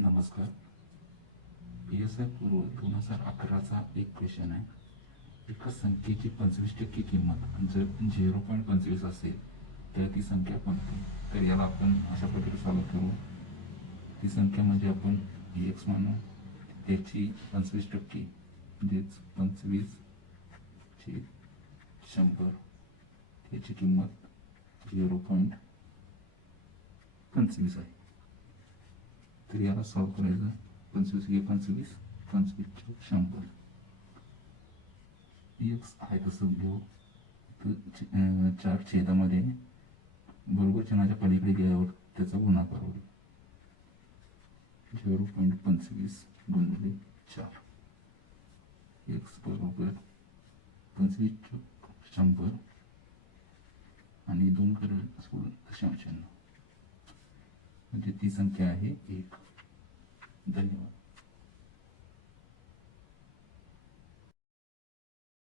नमस्कार. PSI पूर्व 2011चा एक क्वेश्चन आहे. एका संख्येची 25% किंमत जर 0.25 असेल तर ती संख्या कोणती? तर याला आपण अशा प्रकारे सॉल्व करू. ती संख्या म्हणजे आपण x मानू, त्याची 25% म्हणजेच 25/100, त्याची किंमत 0.25 आहे. तर याला सॉल्व करायचं. 25 25/100 x आहे तसं घेऊ. तर 4 छेदामध्ये बरोबर चिन्हाच्या पलीकडे गेल्यावर त्याचा गुणाकार होईल. 0.25 गुणिले 4, x बरोबर 25/100 आणि 2 करेल सोडून 0.9, म्हणजे ती संख्या आहे 1. धन्यवाद.